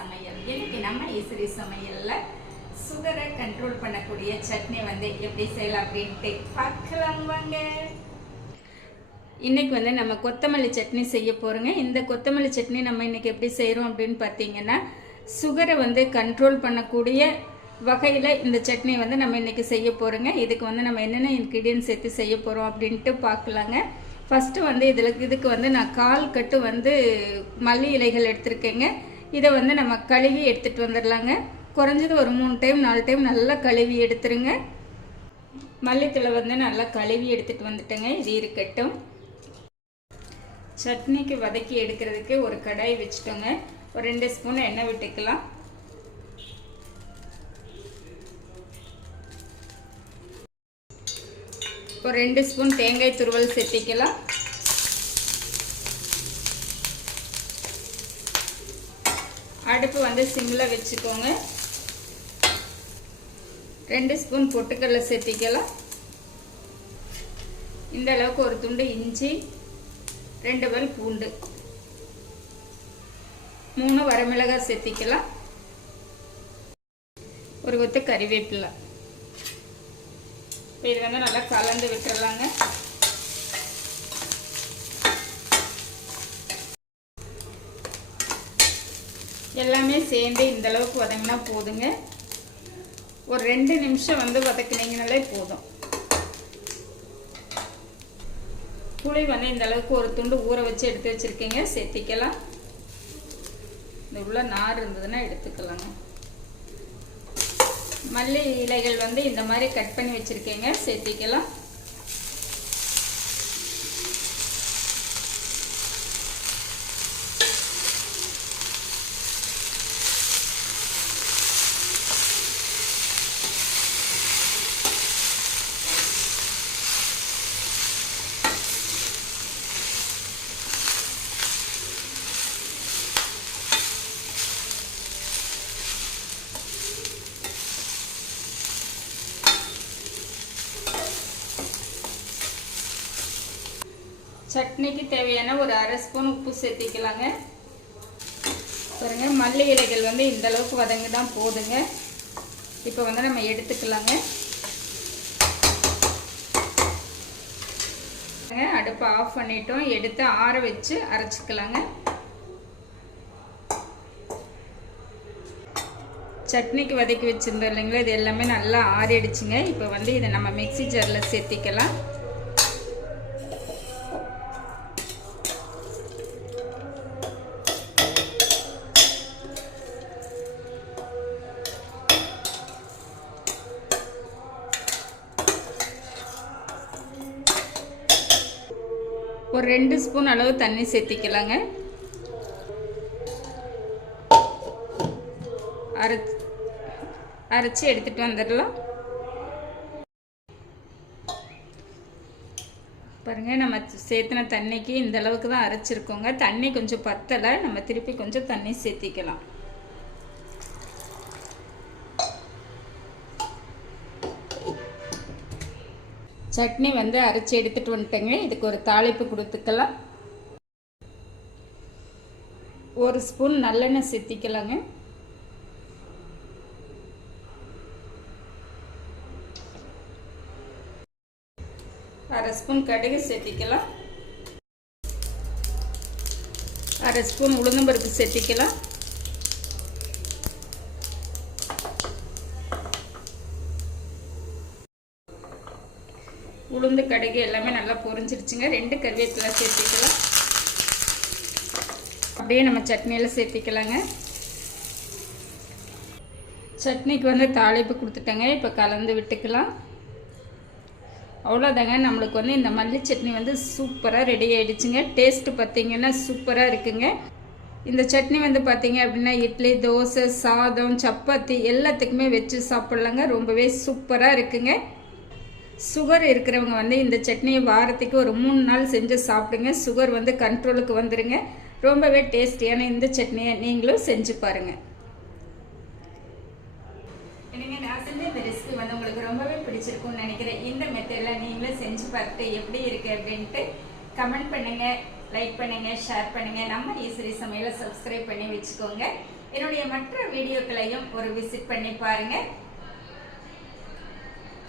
சமையல். இன்னைக்கு நம்ம ஈஸ்வரி சமையலில் சுகரை கண்ட்ரோல் பண்ணக்கூடிய சட்னி வந்து எப்படி செய்யலாம் அப்படின்ட்டு பார்க்கலாம் வாங்க. இன்றைக்கி வந்து நம்ம கொத்தமல்லி சட்னி செய்ய போகிறோங்க இந்த கொத்தமல்லி சட்னி நம்ம இன்றைக்கி எப்படி செய்கிறோம் அப்படின்னு பார்த்தீங்கன்னா சுகரை வந்து கண்ட்ரோல் பண்ணக்கூடிய வகையில் இந்த சட்னி வந்து நம்ம இன்றைக்கி செய்ய போகிறோங்க இதுக்கு வந்து நம்ம என்னென்ன இன்க்ரீடியன்ஸ் சேர்த்து செய்ய போகிறோம் அப்படின்ட்டு பார்க்கலாங்க. ஃபஸ்ட்டு வந்து இதில் இதுக்கு வந்து நான் கால் கட்டு வந்து மல்லி இலைகள் எடுத்திருக்கேங்க. இதை வந்து நம்ம கழுவி எடுத்துகிட்டு வந்துடலாங்க. குறைஞ்சது ஒரு மூணு டைம் நாலு டைம் நல்லா கழுவி எடுத்துருங்க. மல்லித்தூளை வந்து நல்லா கழுவி எடுத்துகிட்டு வந்துட்டேங்க. இது இருக்கட்டும். சட்னிக்கு வதக்கி எடுக்கிறதுக்கு ஒரு கடாய் வச்சுட்டோங்க. ஒரு ரெண்டு ஸ்பூன் எண்ணெய் விட்டுக்கலாம். ஒரு ரெண்டு ஸ்பூன் தேங்காய் துருவல் சேர்த்திக்கலாம். அடுப்பு வந்து சிம்மில் வச்சுக்கோங்க. ரெண்டு ஸ்பூன் பொட்டுக்கடலை சேர்த்திக்கலாம். இந்த அளவுக்கு ஒரு துண்டு இஞ்சி ரெண்டு பல் பூண்டு. மூணு வரமிளகாய் சேர்த்திக்கலாம். ஒரு கொத்து கறிவேப்பிலை. இது வந்து நல்லா கலந்து விட்டுறலாங்க. எல்லாமே சேர்ந்து இந்த அளவுக்கு வதங்கினா போதுங்க. ஒரு ரெண்டு நிமிஷம் வந்து வதக்கினீங்கனாலே போதும். புளி வந்து இந்த அளவுக்கு ஒரு துண்டு ஊற வச்சு எடுத்து வச்சுருக்கீங்க. சேர்த்திக்கலாம். இந்த உள்ள நார் இருந்ததுன்னா எடுத்துக்கலாங்க. மல்லி இலைகள் வந்து இந்த மாதிரி கட் பண்ணி வச்சுருக்கீங்க. சேர்த்திக்கலாம். சட்னிக்கு தேவையான ஒரு அரை ஸ்பூன் உப்பு சேர்த்திக்கலாங்க. பாருங்க மல்லி இலைகள் வந்து இந்த அளவுக்கு வதங்கி தான் போதுங்க. இப்போ வந்து நம்ம எடுத்துக்கலாங்க. அடுப்பை ஆஃப் பண்ணிட்டோம். எடுத்து ஆற வச்சு அரைச்சிக்கலாங்க. சட்னிக்கு வதக்கி வச்சுருந்தோம் இல்லைங்களா? இது எல்லாமே நல்லா ஆறிடுச்சுங்க. இப்போ வந்து இதை நம்ம மிக்சி ஜாரில் சேர்த்திக்கலாம். ஒரு ரெண்டு ஸ்பூன் அளவு தண்ணி சேர்த்திக்கலாங்க. அரைச்சி அரைச்சி எடுத்துகிட்டு வந்துடலாம். பாருங்கள் நம்ம சேர்த்துன தண்ணிக்கு இந்த அளவுக்கு தான் அரைச்சிருக்கோங்க. தண்ணி கொஞ்சம் பத்தலை நம்ம திருப்பி கொஞ்சம் தண்ணி சேர்த்திக்கலாம். சட்னி வந்து அரைச்சி எடுத்துகிட்டு வந்துட்டேங்க. இதுக்கு ஒரு தாளிப்பு கொடுத்துக்கலாம். ஒரு ஸ்பூன் நல்லெண்ணெய் சேர்த்திக்கலாங்க. அரை ஸ்பூன் கடுகு சேர்த்திக்கலாம். அரை ஸ்பூன் உளுந்தம்பருப்பு சேர்த்திக்கலாம். உளுந்து கடுகு எல்லாமே நல்லா பொரிஞ்சிருச்சுங்க. ரெண்டு கருவேப்பிலை சேர்த்திக்கலாம். அப்படியே நம்ம சட்னியில் சேர்த்திக்கலாங்க. சட்னிக்கு வந்து தாளிப்பு கொடுத்துட்டேங்க. இப்போ கலந்து விட்டுக்கலாம். அவ்வளோதாங்க நம்மளுக்கு வந்து இந்த மல்லி சட்னி வந்து சூப்பராக ரெடி ஆகிடுச்சுங்க டேஸ்ட்டு பார்த்திங்கன்னா சூப்பராக இருக்குங்க. இந்த சட்னி வந்து பார்த்திங்க அப்படின்னா இட்லி தோசை சாதம் சப்பாத்தி எல்லாத்துக்குமே வச்சு சாப்பிட்லாங்க. ரொம்பவே சூப்பராக இருக்குங்க. சுகர் இருக்கிறவங்க வந்து இந்த சட்னியை வாரத்துக்கு ஒரு மூணு நாள் செஞ்சு சாப்பிடுங்க. சுகர் வந்து கண்ட்ரோலுக்கு வந்துடுங்க ரொம்பவே டேஸ்டியான இந்த சட்னியை நீங்களும் செஞ்சு பாருங்கள் எனக்கு நான் செஞ்ச இந்த ரெசிபி வந்து உங்களுக்கு ரொம்பவே பிடிச்சிருக்கும்னு நினைக்கிறேன். இந்த மெத்தடில் நீங்களும் செஞ்சு பார்த்துட்டு எப்படி இருக்குது அப்படின்ட்டு கமெண்ட் பண்ணுங்கள் லைக் பண்ணுங்கள் ஷேர் பண்ணுங்கள் நம்ம ஈஸ்வரி சமையலை சப்ஸ்கிரைப் பண்ணி வச்சுக்கோங்க. என்னுடைய மற்ற வீடியோக்களையும் ஒரு விசிட் பண்ணி பாருங்கள்